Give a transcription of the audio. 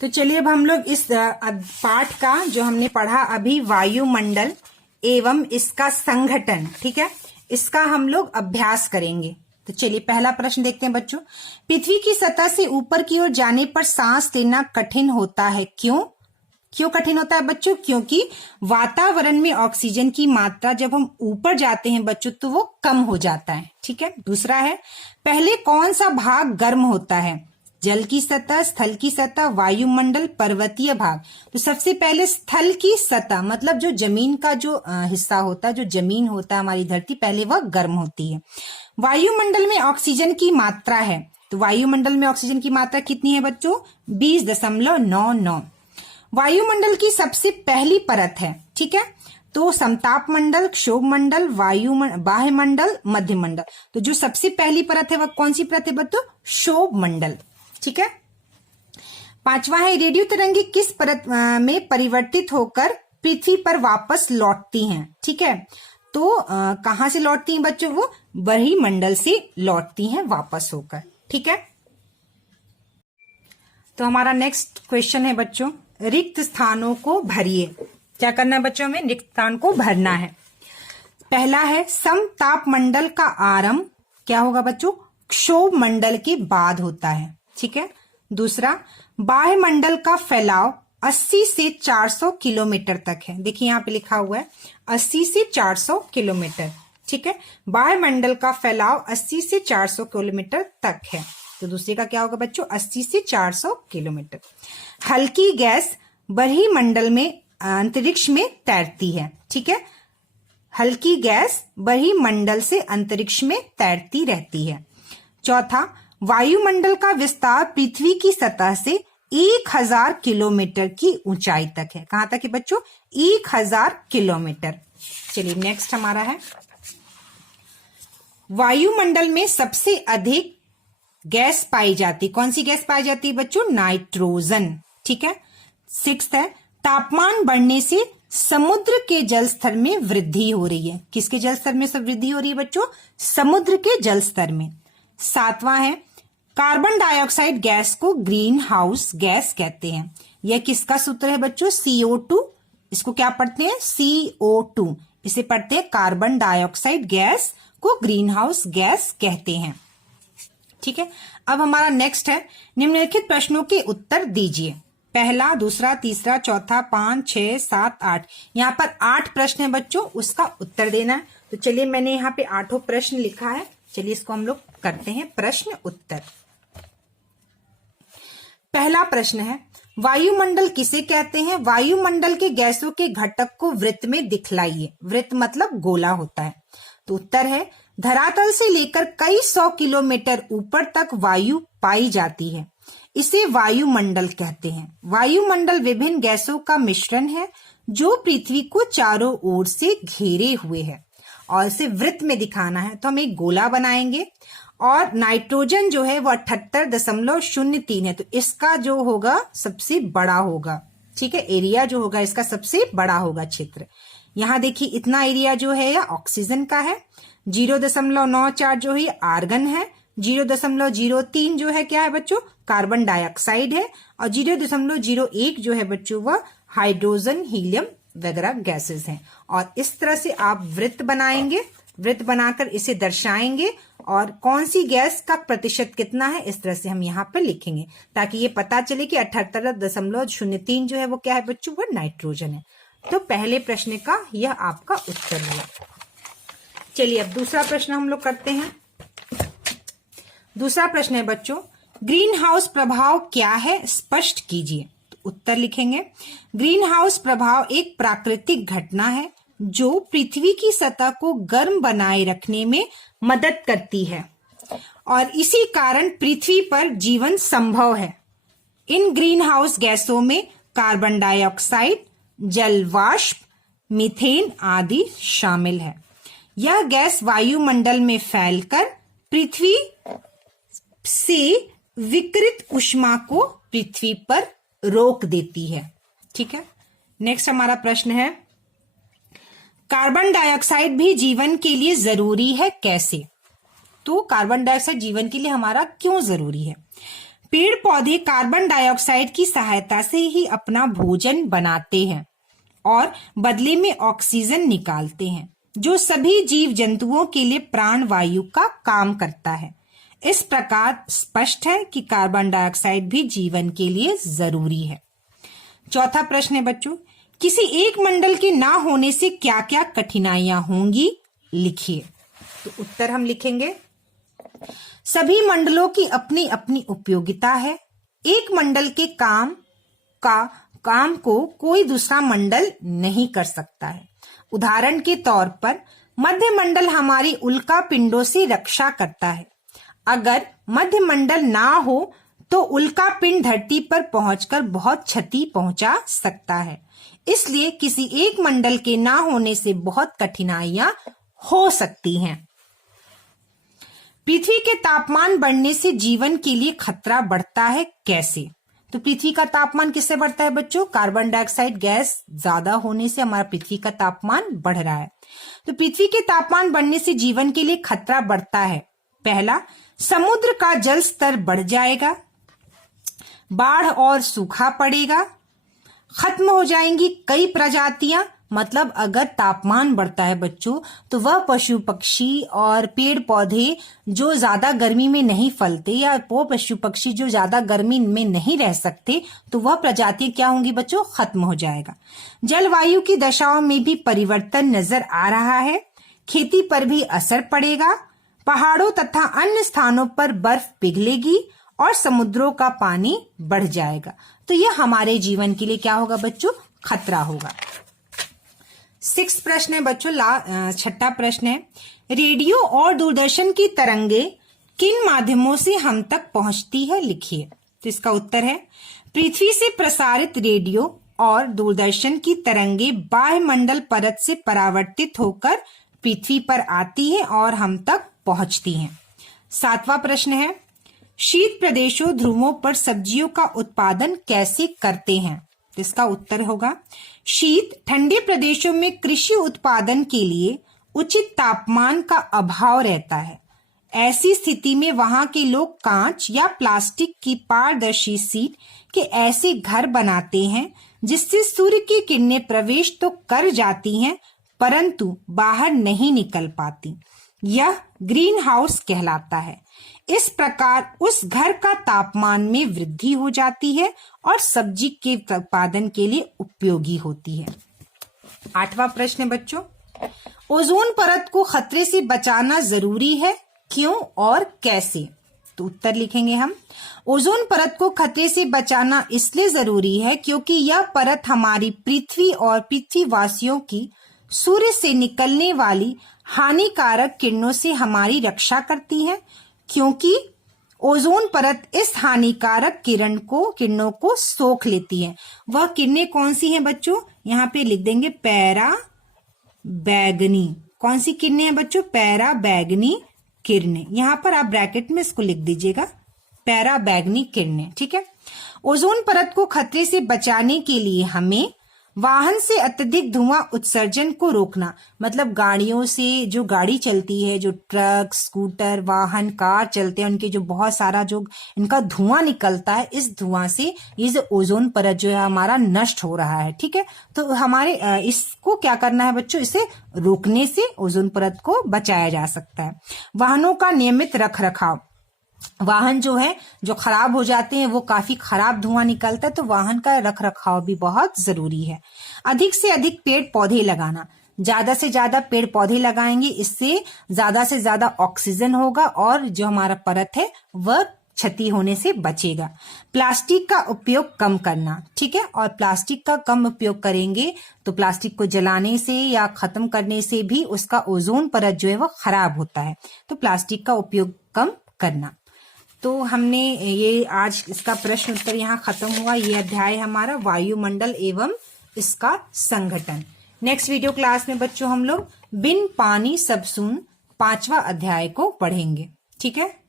तो चलिए अब हम लोग इस पाठ का जो हमने पढ़ा अभी वायुमंडल एवं इसका संघटन, ठीक है, इसका हम लोग अभ्यास करेंगे। तो चलिए पहला प्रश्न देखते हैं बच्चों। पृथ्वी की सतह से ऊपर की ओर जाने पर सांस लेना कठिन होता है, क्यों? क्यों कठिन होता है बच्चों? क्योंकि वातावरण में ऑक्सीजन की मात्रा जब हम ऊपर जाते हैं बच्चों तो वो कम हो जाता है, ठीक है। दूसरा है, पहले कौन सा भाग गर्म होता है? जल की सतह, स्थल की सतह, वायुमंडल, पर्वतीय भाग। तो सबसे पहले स्थल की सतह मतलब जो जमीन का जो हिस्सा होता है, जो जमीन होता है हमारी धरती, पहले वह गर्म होती है। वायुमंडल में ऑक्सीजन की मात्रा है, तो वायुमंडल में ऑक्सीजन की मात्रा कितनी है बच्चों? 20.99। वायुमंडल की सबसे पहली परत है, ठीक है, तो समताप मंडल, क्षोभ मंडल, बाह्य मंडल, मध्य मंडल। तो जो सबसे पहली परत है वह कौन सी परत है बच्चों? क्षोभ मंडल, ठीक है। पांचवा है, रेडियो तरंगे किस परत में परिवर्तित होकर पृथ्वी पर वापस लौटती हैं, ठीक है। तो कहां से लौटती हैं बच्चों? वो बहिर्मंडल से लौटती हैं वापस होकर, ठीक है। तो हमारा नेक्स्ट क्वेश्चन है बच्चों, रिक्त स्थानों को भरिए। क्या करना है बच्चों? हमें रिक्त स्थान को भरना है। पहला है, समताप मंडल का आरंभ क्या होगा बच्चों? क्षोभ मंडल के बाद होता है, ठीक है। दूसरा, बाह्य मंडल का फैलाव 80 से 400 किलोमीटर तक है। देखिए यहाँ पे लिखा हुआ है 80 से 400 किलोमीटर, ठीक है। बाह्य मंडल का फैलाव 80 से 400 किलोमीटर तक है। तो दूसरे का क्या होगा बच्चों? 80 से 400 किलोमीटर। हल्की गैस बहिर्मंडल में अंतरिक्ष में तैरती है, ठीक है। हल्की गैस बहिर्मंडल से अंतरिक्ष में तैरती रहती है। चौथा, वायुमंडल का विस्तार पृथ्वी की सतह से 1000 किलोमीटर की ऊंचाई तक है। कहां तक है बच्चों? 1000 किलोमीटर। चलिए नेक्स्ट हमारा है, वायुमंडल में सबसे अधिक गैस पाई जाती, कौन सी गैस पाई जाती है बच्चों? नाइट्रोजन, ठीक है। सिक्स्थ है, तापमान बढ़ने से समुद्र के जल स्तर में वृद्धि हो रही है। किसके जल स्तर में सब वृद्धि हो रही है बच्चों? समुद्र के जल स्तर में। सातवां है, कार्बन डाइऑक्साइड गैस को ग्रीन हाउस गैस कहते हैं। यह किसका सूत्र है बच्चों? CO2। इसको क्या पढ़ते हैं? CO2। इसे पढ़ते हैं कार्बन डाइऑक्साइड गैस को ग्रीन हाउस गैस कहते हैं, ठीक है। अब हमारा नेक्स्ट है, निम्नलिखित प्रश्नों के उत्तर दीजिए। पहला, दूसरा, तीसरा, चौथा, 5, 6, 7, 8। यहाँ पर 8 प्रश्न है बच्चों, उसका उत्तर देना है। तो चलिए मैंने यहाँ पे 8 प्रश्न लिखा है, चलिए इसको हम लोग करते हैं प्रश्न उत्तर। पहला प्रश्न है, वायुमंडल किसे कहते हैं? वायुमंडल के गैसों के घटक को वृत्त में दिखलाइए। वृत्त मतलब गोला होता है। तो उत्तर है, धरातल से लेकर कई 100 किलोमीटर ऊपर तक वायु पाई जाती है, इसे वायुमंडल कहते हैं। वायुमंडल विभिन्न गैसों का मिश्रण है जो पृथ्वी को चारों ओर से घेरे हुए है। और इसे वृत्त में दिखाना है तो हम एक गोला बनाएंगे और नाइट्रोजन जो है वो 78.03 है, तो इसका जो होगा सबसे बड़ा होगा, ठीक है। एरिया जो होगा इसका सबसे बड़ा होगा क्षेत्र। यहाँ देखिए इतना एरिया जो है यह ऑक्सीजन का है, 0.94 जो है आर्गन है, 0.03 जो है क्या है बच्चों? कार्बन डाइऑक्साइड है, और 0.01 जो है बच्चों वह हाइड्रोजन, हीलियम वगैरह गैसेस हैं। और इस तरह से आप वृत्त बनाएंगे, वृत्त बनाकर इसे दर्शाएंगे और कौन सी गैस का प्रतिशत कितना है इस तरह से हम यहाँ पे लिखेंगे, ताकि ये पता चले कि 78.03 जो है वो क्या है बच्चों? वो नाइट्रोजन है। तो पहले प्रश्न का यह आपका उत्तर हुआ। चलिए अब दूसरा प्रश्न हम लोग करते हैं। दूसरा प्रश्न है बच्चों, ग्रीन हाउस प्रभाव क्या है? स्पष्ट कीजिए। तो उत्तर लिखेंगे, ग्रीन हाउस प्रभाव एक प्राकृतिक घटना है जो पृथ्वी की सतह को गर्म बनाए रखने में मदद करती है और इसी कारण पृथ्वी पर जीवन संभव है। इन ग्रीन हाउस गैसों में कार्बन डाइऑक्साइड, जल वाष्प, मीथेन आदि शामिल है। यह गैस वायुमंडल में फैलकर पृथ्वी से विकिरित ऊष्मा को पृथ्वी पर रोक देती है, ठीक है। नेक्स्ट हमारा प्रश्न है, कार्बन डाइऑक्साइड भी जीवन के लिए जरूरी है, कैसे? तो कार्बन डाइऑक्साइड जीवन के लिए हमारा क्यों जरूरी है? पेड़ पौधे कार्बन डाइऑक्साइड की सहायता से ही अपना भोजन बनाते हैं और बदले में ऑक्सीजन निकालते हैं, जो सभी जीव जंतुओं के लिए प्राण वायु का काम करता है। इस प्रकार स्पष्ट है कि कार्बन डाइऑक्साइड भी जीवन के लिए जरूरी है। चौथा प्रश्न है बच्चों, किसी एक मंडल के ना होने से क्या क्या कठिनाइयां होंगी, लिखिए। तो उत्तर हम लिखेंगे, सभी मंडलों की अपनी अपनी उपयोगिता है। एक मंडल के काम को कोई दूसरा मंडल नहीं कर सकता है। उदाहरण के तौर पर मध्य मंडल हमारी उल्का पिंडों से रक्षा करता है। अगर मध्य मंडल ना हो तो उल्का पिंड धरती पर पहुंचकर बहुत क्षति पहुंचा सकता है। इसलिए किसी एक मंडल के ना होने से बहुत कठिनाइयां हो सकती हैं। पृथ्वी के तापमान बढ़ने से जीवन के लिए खतरा बढ़ता है, कैसे? तो पृथ्वी का तापमान किससे बढ़ता है बच्चों? कार्बन डाइऑक्साइड गैस ज्यादा होने से हमारा पृथ्वी का तापमान बढ़ रहा है। तो पृथ्वी के तापमान बढ़ने से जीवन के लिए खतरा बढ़ता है। पहला, समुद्र का जल स्तर बढ़ जाएगा, बाढ़ और सूखा पड़ेगा, खत्म हो जाएंगी कई प्रजातियां। मतलब अगर तापमान बढ़ता है बच्चों तो वह पशु पक्षी और पेड़ पौधे जो ज्यादा गर्मी में नहीं फलते या वो पशु पक्षी जो ज्यादा गर्मी में नहीं रह सकते तो वह प्रजातियां क्या होंगी बच्चों? खत्म हो जाएगा। जलवायु की दशाओं में भी परिवर्तन नजर आ रहा है। खेती पर भी असर पड़ेगा। पहाड़ों तथा अन्य स्थानों पर बर्फ पिघलेगी और समुद्रों का पानी बढ़ जाएगा। तो यह हमारे जीवन के लिए क्या होगा बच्चों? खतरा होगा। 6 प्रश्न है बच्चों, छठा प्रश्न है, रेडियो और दूरदर्शन की तरंगे किन माध्यमों से हम तक पहुंचती है, लिखिए। तो इसका उत्तर है, पृथ्वी से प्रसारित रेडियो और दूरदर्शन की तरंगे वायुमंडल परत से परावर्तित होकर पृथ्वी पर आती है और हम तक पहुंचती हैं। 7वां प्रश्न है, शीत प्रदेशों ध्रुवों पर सब्जियों का उत्पादन कैसे करते हैं? इसका उत्तर होगा, शीत ठंडे प्रदेशों में कृषि उत्पादन के लिए उचित तापमान का अभाव रहता है। ऐसी स्थिति में वहां के लोग कांच या प्लास्टिक की पारदर्शी शीट के ऐसे घर बनाते हैं जिससे सूर्य की किरणें प्रवेश तो कर जाती हैं परंतु बाहर नहीं निकल पाती। यह ग्रीन हाउस कहलाता है। इस प्रकार उस घर का तापमान में वृद्धि हो जाती है और सब्जी के उत्पादन के लिए उपयोगी होती है। 8वां प्रश्न है बच्चों, ओजोन परत को खतरे से बचाना जरूरी है, क्यों और कैसे? तो उत्तर लिखेंगे हम, ओजोन परत को खतरे से बचाना इसलिए जरूरी है क्योंकि यह परत हमारी पृथ्वी और पृथ्वीवासियों की सूर्य से निकलने वाली हानिकारक किरणों से हमारी रक्षा करती है। क्योंकि ओजोन परत इस हानिकारक किरणों को सोख लेती है। वह किरणें कौन सी हैं बच्चों? यहाँ पे लिख देंगे पैरा बैगनी। कौन सी किरणें हैं बच्चों? पैरा बैगनी किरणें। यहाँ पर आप ब्रैकेट में इसको लिख दीजिएगा, पैरा बैगनी किरणें। ठीक है। ओजोन परत को खतरे से बचाने के लिए हमें वाहन से अत्यधिक धुआं उत्सर्जन को रोकना, मतलब गाड़ियों से जो गाड़ी चलती है, जो ट्रक, स्कूटर, वाहन, कार चलते हैं, उनके जो बहुत सारा जो इनका धुआं निकलता है, इस धुआं से ये जो ओजोन परत जो है हमारा नष्ट हो रहा है। ठीक है। तो हमारे इसको क्या करना है बच्चों? इसे रोकने से ओजोन परत को बचाया जा सकता है। वाहनों का नियमित रख रखाव, वाहन जो है जो खराब हो जाते हैं वो काफी खराब धुआं निकलता है, तो वाहन का रख रखाव भी बहुत जरूरी है। अधिक से अधिक पेड़ पौधे लगाना, ज्यादा से ज्यादा पेड़ पौधे लगाएंगे, इससे ज्यादा से ज्यादा ऑक्सीजन होगा और जो हमारा परत है वह क्षति होने से बचेगा। प्लास्टिक का उपयोग कम करना, ठीक है, और प्लास्टिक का कम उपयोग करेंगे तो प्लास्टिक को जलाने से या खत्म करने से भी उसका ओजोन परत जो है वो खराब होता है, तो प्लास्टिक का उपयोग कम करना। तो हमने ये आज इसका प्रश्न उत्तर यहाँ खत्म हुआ। ये अध्याय हमारा वायुमंडल एवं इसका संघटन। नेक्स्ट वीडियो क्लास में बच्चों हम लोग बिन पानी सब सून 5वां अध्याय को पढ़ेंगे। ठीक है।